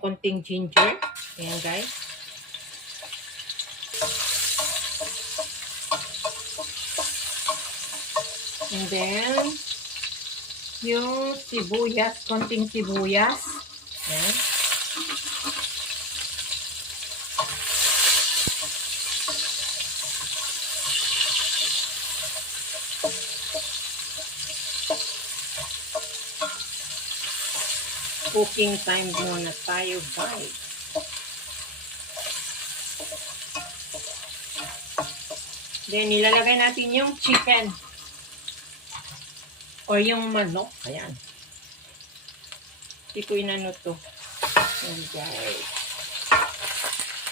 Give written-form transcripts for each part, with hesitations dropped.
konting ginger. Ayan guys. And then, yung sibuyas, konting sibuyas. Ayan. Cooking time muna tayo, guys. Then, ilalagay natin yung chicken. Or yung manok. Ayan. Hindi ko inano to. Ayan, guys.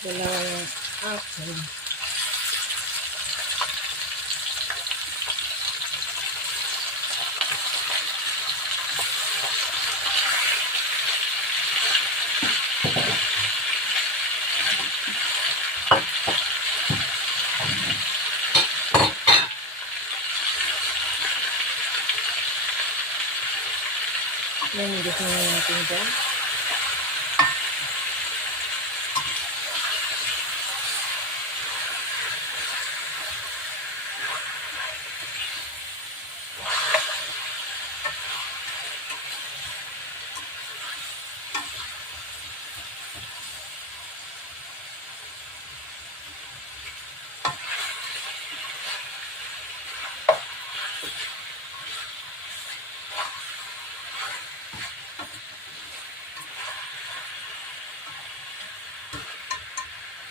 Dalawang apple. Yan, gusto na natin dyan.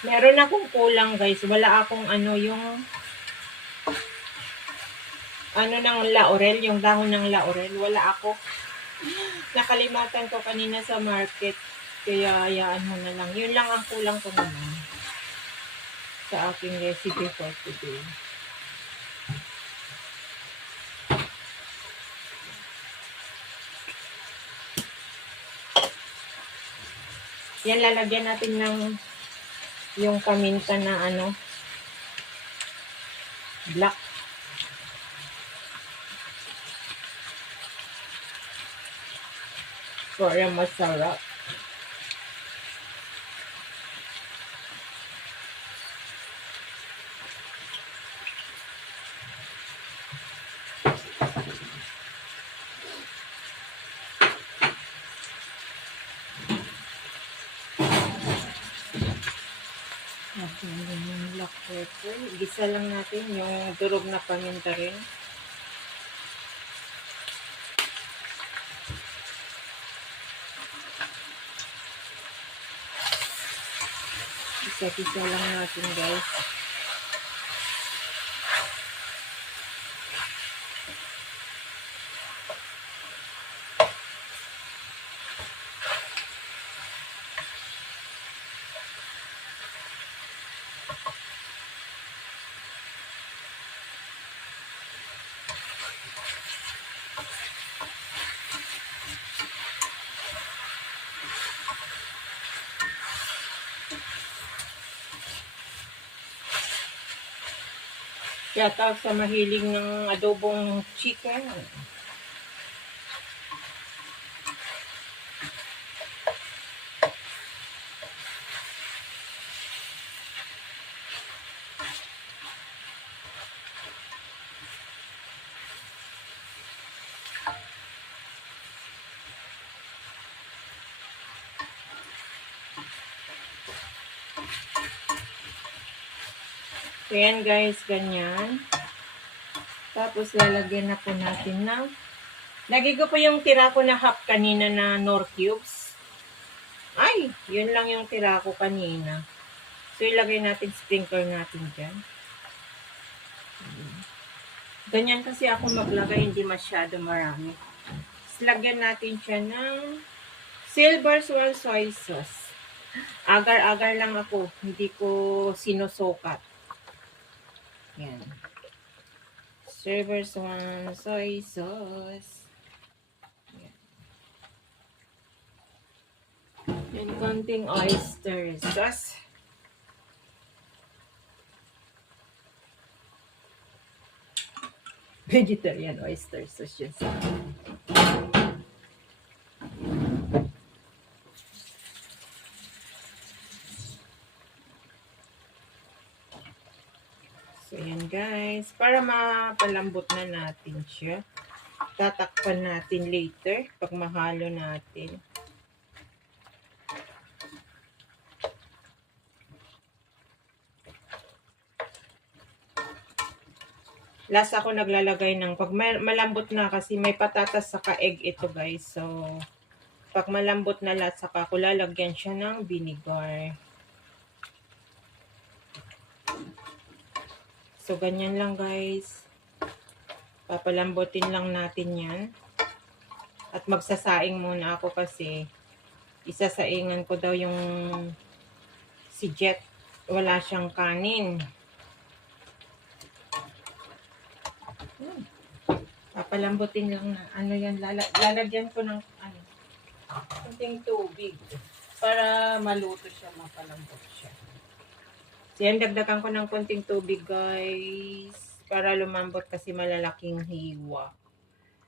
Meron akong kulang, guys. Wala akong yung ng laurel, yung dahon ng laurel. Wala ako. Nakalimatan ko kanina sa market. Kaya hayaan mo na lang. Yun lang ang kulang ko naman sa aking recipe for today. Yan, lalagyan natin ng yung paminta na black. Para masarap. Natin yung black pepper. Gisa lang natin yung durog na paminta rin. Gisa-gisa lang natin, guys. Yata sa mahilig ng adobong chicken. So, yan guys, ganyan. Tapos, lalagyan na po natin ng, lagi ko po yung tira ko na half kanina na Knorr cubes. Ay, yun lang yung tira ko kanina. So, ilagay natin, sprinkle natin dyan. Ganyan kasi ako maglagay, hindi masyado marami. Tapos, lagyan natin siya ng Silver Swan soy sauce. Agar-agar lang ako, hindi ko sinusukat. Yan. Silver Swan soy sauce. Yan. And konting oyster sauce. Vegetarian oyster sauce yun sa Ayan guys, para mapalambot na natin siya. Tatakpan natin later pag mahalo natin. Last ako naglalagay ng, pag malambot na kasi may patatas saka egg ito guys. So, pag malambot na lahat saka ko lalagyan siya ng vinegar. So, ganyan lang guys. Papalambutin lang natin yan. At magsasaing muna ako kasi isasaingan ko daw yung si Jet. Wala siyang kanin. Papalambutin lang na ano yan. Lalagyan ko ng ano, kunting tubig para maluto siya, mapalambot siya. So yan, dagdagan ko ng kunting tubig guys para lumambot kasi malalaking hiwa.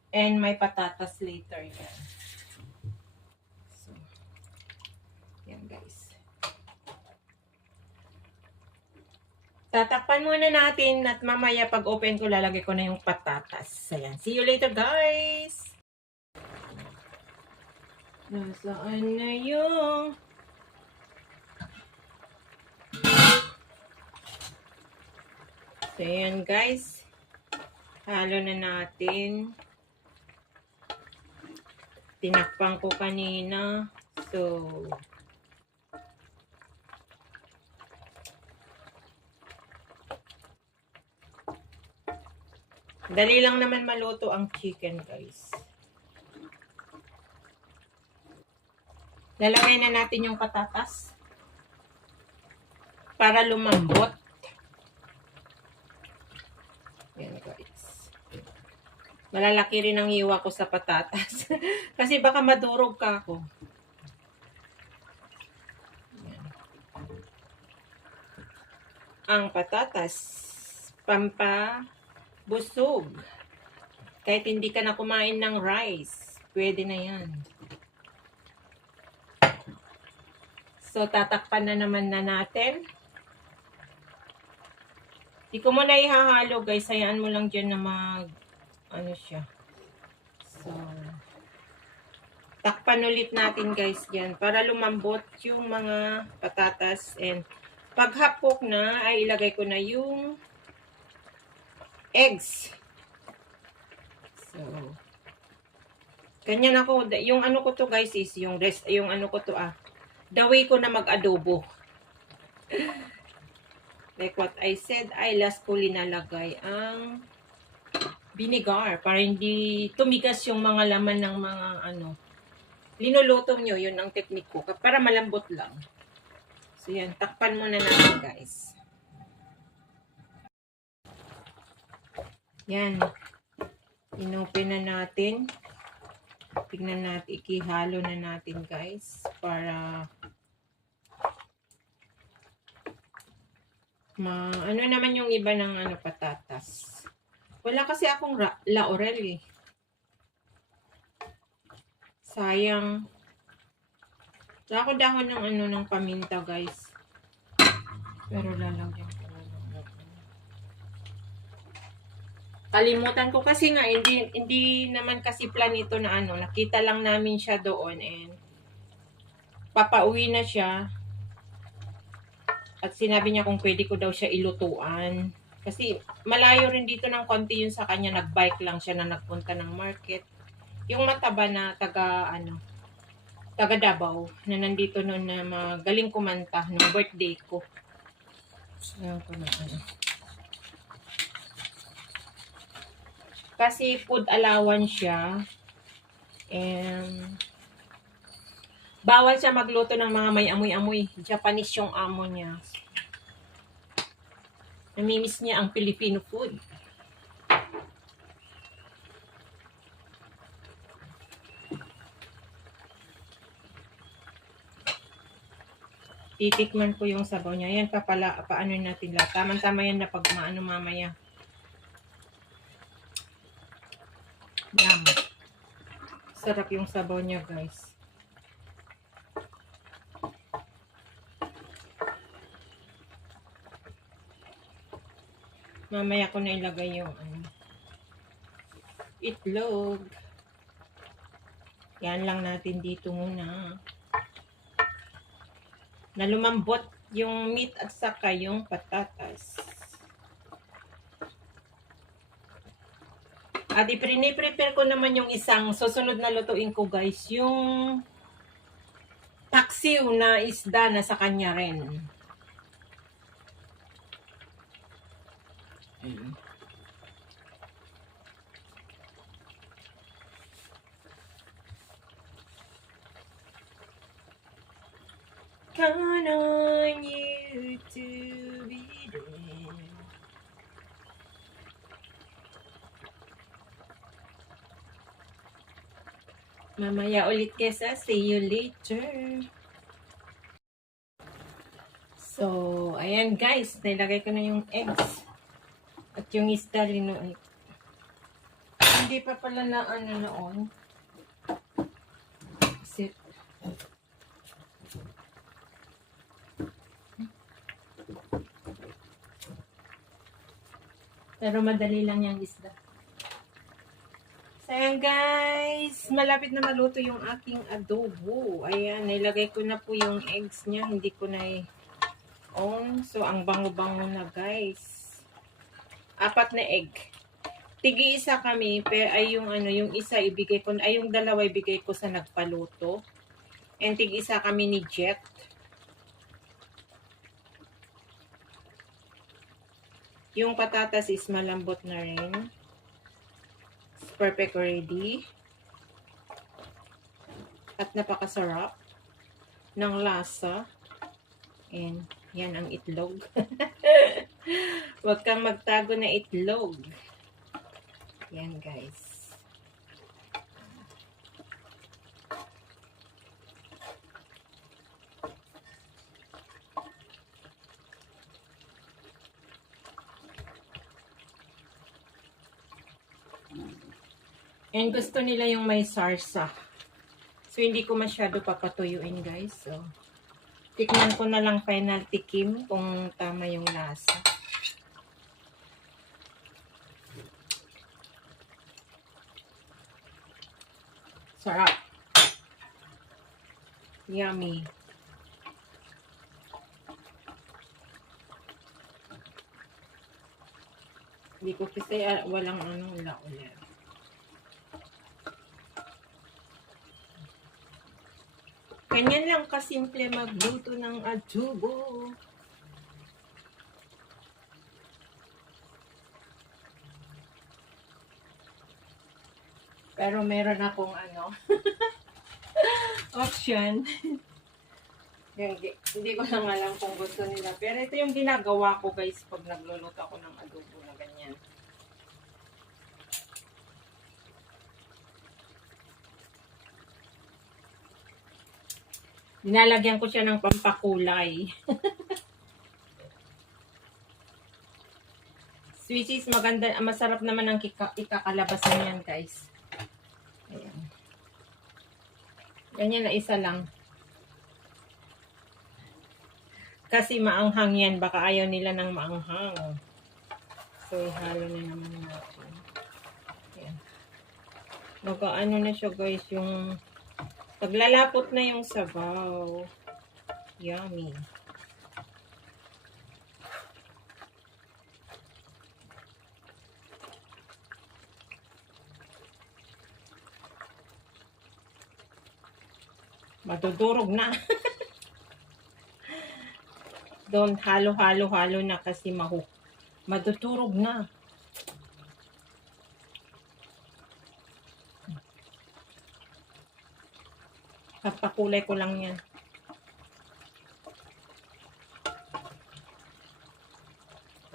And may patatas later yan. So, yan guys. Tatakpan muna natin at mamaya pag open ko lalagay ko na yung patatas. Ayan. See you later guys! Nasaan na yung... So, ayan guys. Halo na natin. Tinakpan ko kanina. So, dali lang naman maluto ang chicken guys. Lalagay na natin yung patatas para lumambot. Yan guys. Malalaki rin ang hiwa ko sa patatas. Kasi baka madurog ka ako. Yan. Ang patatas, pampabusog. Kahit hindi ka na kumain ng rice, pwede na yan. So, tatakpan na naman na natin. Di ko muna ihahalo guys. Hayaan mo lang dyan na ano siya. So, takpan ulit natin guys dyan para lumambot yung mga patatas. And pag half cook na, ay ilagay ko na yung eggs. So, ganyan ako. Yung ano ko to guys is yung ano ko to the way ko na mag-adobo. Like what I said, ay last ko linalagay ang vinegar para hindi tumigas yung mga laman ng mga ano. Linuluto nyo, yun ang technique ko. Para malambot lang. So yan, takpan muna natin guys. Yan. Inopen na natin. Tignan natin, ikihalo na natin guys. Para ano naman yung iba ng ano patatas. Wala kasi akong laurel eh. Sayang. Wala ako dahon ng ano ng paminta guys. Pero lalagyan ko na lang. Kalimutan ko kasi nga hindi naman kasi plan ito na ano, nakita lang namin siya doon and papauwi na siya. At sinabi niya kung pwede ko daw siya ilutuan. Kasi malayo rin dito ng konti yun sa kanya. Nag-bike lang siya na nagpunta ng market. Yung mataba na taga Davao na nandito noon na magaling kumanta ng birthday ko. Ayan ko na ano. Kasi food allowance siya. And bawal siya magluto ng mga may amoy-amoy. Japanese yung amo niya. Namimiss niya ang Filipino food. Titikman ko yung sabaw niya. Yan, paano natin lahat. Tama-tama yan na pag maano mamaya. Yum. Sarap yung sabaw niya, guys. Mamaya ko na ilagay yung itlog. Yan lang natin dito muna. Na lumambot yung meat at saka yung patatas. At i-prepare ko naman yung isang susunod na lutuin ko guys. Yung paksiw na isda na sa kanya rin. Count on you to be there. Mamaya ulit kesa. See you later. So, ayan guys. Nilagay ko na yung eggs. At yung isda linuit. Hindi pa pala na noon. Kasi pero madali lang yung isda. So, ayan guys. Malapit na maluto yung aking adobo. Ayan, nilagay ko na po yung eggs niya. Hindi ko na on. So, ang bango-bango na guys. 4 na egg. Tigi-isa kami. Pero ay yung yung isa ibigay ko, ay yung dalawa ibigay ko sa nagpaluto. And tigi-isa kami ni Jet. Yung patatas is malambot na rin. It's perfect already. At napakasarap ng lasa. And yan ang itlog. Huwag kang magtago na itlog. Yan guys. And gusto nila yung may sarsa. So, hindi ko masyado papatuyuin, guys. So, tikman ko na lang final tikim kung tama yung lasa. Sarap. Yummy. Hindi ko kasi walang ula-ula. Ganyan lang kasimple magluto ng adobo. Pero meron akong option. Hindi ko lang alam kung gusto nila. Pero ito yung ginagawa ko guys pag nagluluto ako ng adobo na ganyan. Dinalagyan ko siya ng pampakulay. Which is maganda, masarap naman ang ikakalabasan yan guys. Ayan. Ganyan na isa lang. Kasi maanghang yan. Baka ayaw nila ng maanghang. So, ihalo na naman natin. Ayan. Nag-ano na siya guys yung paglalapot na yung sabaw. Yummy. Madudurog na. Don't halo-halo-halo na kasi madudurog na. Papakulay ko lang yan.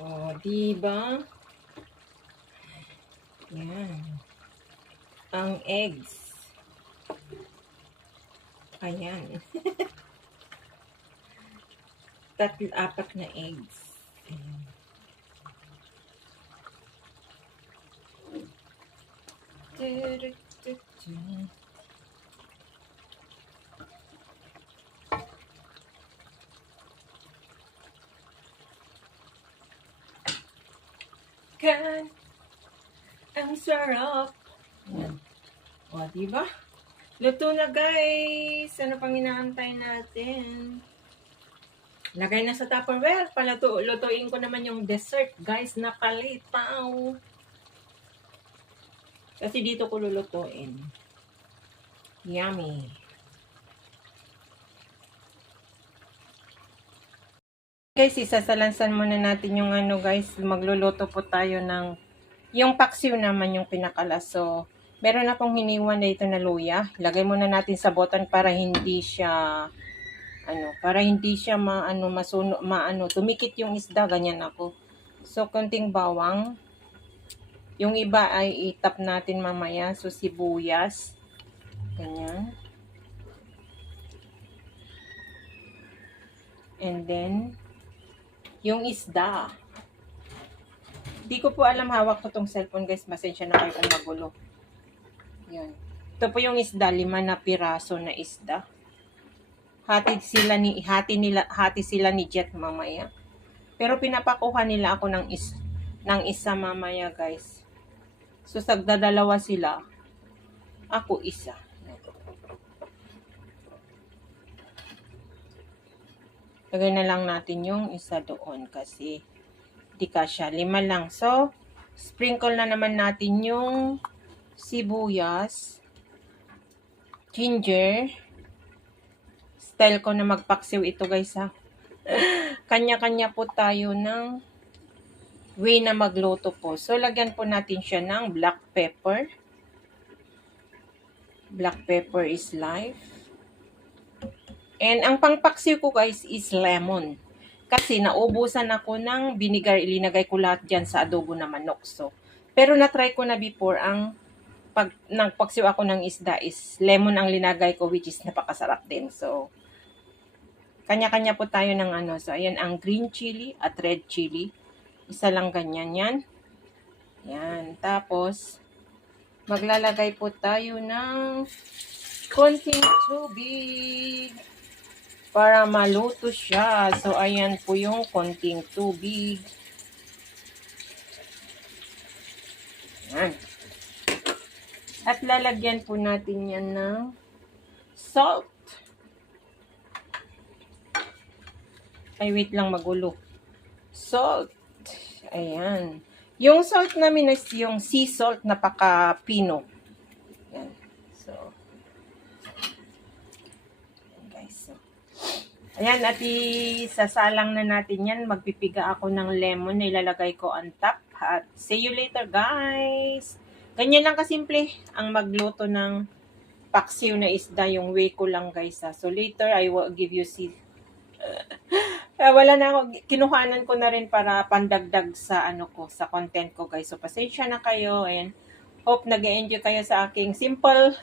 Oh, diba? Yan. Ang eggs. Ayan. 4 na eggs. Ayan. Kan, ang sarap. Yan. O, diba? Luto na, guys. Ano pang inaantay natin? Lagay na sa Tupperware. Lutuin ko naman yung dessert, guys, na palitaw. Kasi dito ko lulutuin. Yummy. Guys, isasalansan muna natin yung ano, guys. Magluluto po tayo ng yung paksiw naman yung pinakalas. So, meron na pong hiniwan na ito na luya. Lagay muna natin sa botan para hindi siya tumikit yung isda, ganyan ako. So, konting bawang. Yung iba ay itap natin mamaya. So, sibuyas. Ganyan. And then, yung isda. Di ko po alam, hawak ko tong cellphone, guys. Masensya na kayo kung magulo. Yan. Ito po yung isda, 5 na piraso na isda. Hati sila ni Jet mamaya. Pero pinapakuha nila ako ng isa mamaya, guys. So, sagdadalawa sila. Ako isa. Lagay na lang natin yung isa doon kasi di kasya. 5 lang. So, sprinkle na naman natin yung sibuyas, ginger. Style ko na magpaksiw ito, guys, ha. Kanya-kanya po tayo ng way na magluto po. So, lagyan po natin siya ng black pepper. Black pepper is life. And ang pangpaksiw ko, guys, is lemon. Kasi naubusan ako ng vinegar, ilinagay ko lahat dyan sa adobo na manok. So, pero na-try ko na before, pag nagpaksiw ako ng isda is lemon ang linagay ko, which is napakasarap din. So, kanya-kanya po tayo ng ano. So, ayan ang green chili at red chili. Isa lang ganyan yan. Yan. Tapos, maglalagay po tayo ng konting tubig para maluto siya. So, ayan po yung konting tubig. Yan. At lalagyan po natin yan ng salt. Ay, wait lang, magulo. Salt. Ayan. Yung salt namin is yung sea salt na paka-pino. Yan. So, ayan, guys. So, ayan, at isasalang na natin yan. Magpipiga ako ng lemon na ilalagay ko on top. At see you later, guys. Ganyan lang kasimple ang magluto ng paksiw na isda. Yung way ko lang, guys. Ha. So, later, I will give you wala na ako. Kinuhanan ko na rin para pandagdag sa sa content ko, guys. So, pasensya na kayo. And hope nag-enjoy kayo sa aking simple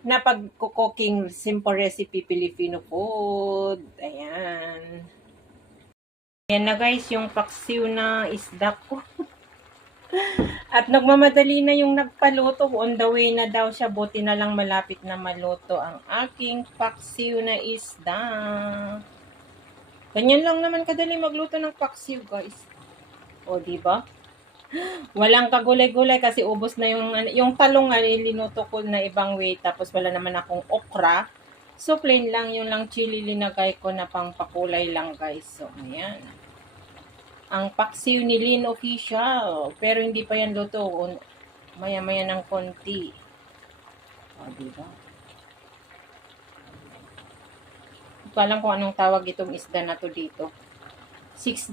na pag-cooking, simple recipe Filipino food. Ayan. Ayan na, guys, yung paksiw na isda ko. At nagmamadali na yung nagpaluto. On the way na daw siya. Buti na lang malapit na maluto ang aking paksiw na isda. Ganyan lang naman kadali magluto ng paksiw, guys. O, diba? Walang kagulay-gulay kasi ubos na yung talong nga linuto ko na ibang way. Tapos wala naman akong okra. So, plain lang. Yung lang chili linagay ko na pang pakulay lang, guys. So, ayan. Ang paksiw ni Lynn Official. Pero hindi pa yan luto. Maya-maya ng konti. O, diba? Hindi ko alam kung anong tawag itong isda na to dito. $6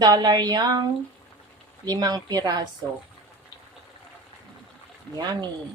yung 5 piraso. Yummy.